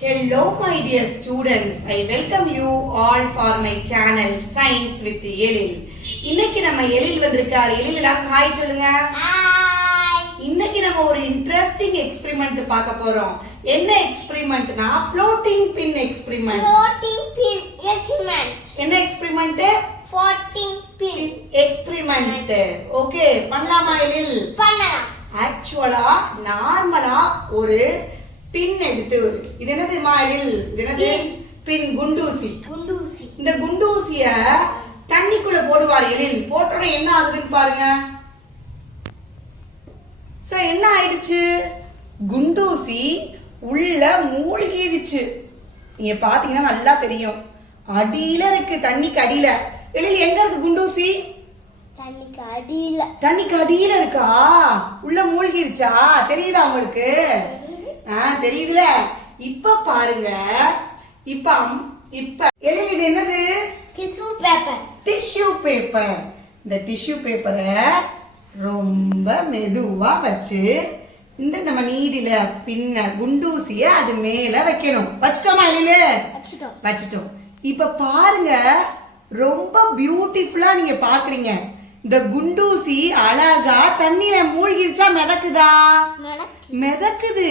Hello my dear students, I welcome you all for my channel Science with Elil. இன்னைக்கு நம்ம எழில் வந்திருக்கார். எழில் எல்லாரும் hi சொல்லுங்க. ஹாய். இன்னைக்கு நம்ம ஒரு இன்ட்ரஸ்டிங் எக்ஸ்பெரிமென்ட் பார்க்க போறோம். என்ன எக்ஸ்பெரிமென்ட்னா floating pin experiment. Floating pin experiment. என்ன experiment? Floating pin experiment. Okay, பண்ணலாமா எழில்? பண்ணலாம். ஆக்சுவலா நார்மலா ஒரு பின் எடுத்து இது என்னது மாயில் இது என்னது பின் குண்டூசி இந்த குண்டூசிய தண்ணிக்குள்ள போடுவார் எழில் போட்டோன்னே என்ன ஆகுதுன்னு பாருங்க. சோ என்ன ஆயிடுச்சு, குண்டூசி உள்ள மூழ்கிடுச்சு. நீங்க பாத்தீங்கன்னா நல்லா தெரியும், அடியில இருக்கு, தண்ணிக்கு அடியில. எழில் எங்க இருக்கு குண்டூசி? தண்ணிக்கு அடியில இருக்கா? உள்ள மூழ்கிருச்சா? தெரியுதா உங்களுக்கு? தெரியுதுல. இப்ப பாருங்க, இப்ப எழில் இது என்னது? Tissue paper. இந்த டிஷ்யூ பேப்பரை ரொம்ப மெதுவா வச்சு இந்த நம்ம நீடில பின்ன குண்டூசிய அது மேல வைக்கணும். வச்சிட்டோமா எழில? வச்சிட்டோம். இப்ப பாருங்க, ரொம்ப பியூட்டிஃபுல்லா நீங்க பாக்குறீங்க. இந்த குண்டூசி அழகா தண்ணியில மூழ்கிருச்சா மிதக்குதா? மிதக்குது.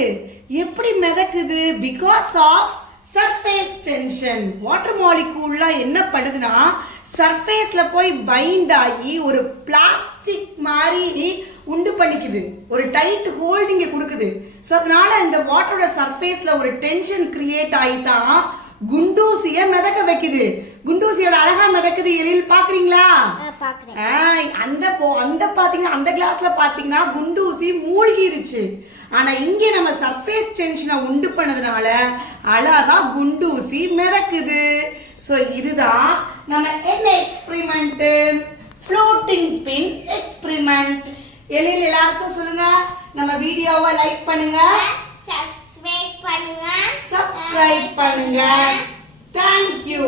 எப்படி மிதக்குது? Because of surface tension. Water மாலிகூல்ல என்ன பண்ணுதுன்னா சர்ஃபேஸ்ல போய் பைண்ட் ஆகி ஒரு பிளாஸ்டிக் மாதிரி உண்டு பண்ணிக்குது, ஒரு டைட் ஹோல்டிங்க கொடுக்குது. ஸோ அதனால இந்த வாட்டரோட சர்ஃபேஸ்ல ஒரு டென்ஷன் கிரியேட் ஆகி தான் குண்டூசிய மிதக்க வைக்குது. குண்டூசியோட அழகா மிதக்குது. எழில் பாக்குறீங்களா? அந்த பாத்தீங்கன்னா அந்த கிளாஸ்ல பாத்தீங்கன்னா குண்டூசி மூழ்கிருச்சு. ஆனா இங்க நம்ம சர்ஃபேஸ் டென்ஷனை உண்டு பண்ணதுனால அழகா குண்டூசி மிதக்குது. சோ இதுதான் நம்ம என்ன எக்ஸ்பெரிமெண்ட்? ஃப்ளோட்டிங் பின் எக்ஸ்பெரிமெண்ட். எழில் எல்லாருக்கும் சொல்லுங்க, நம்ம வீடியோவை லைக் பண்ணுங்க, சப்ஸ்கிரைப் பண்ணுங்க. Thank you.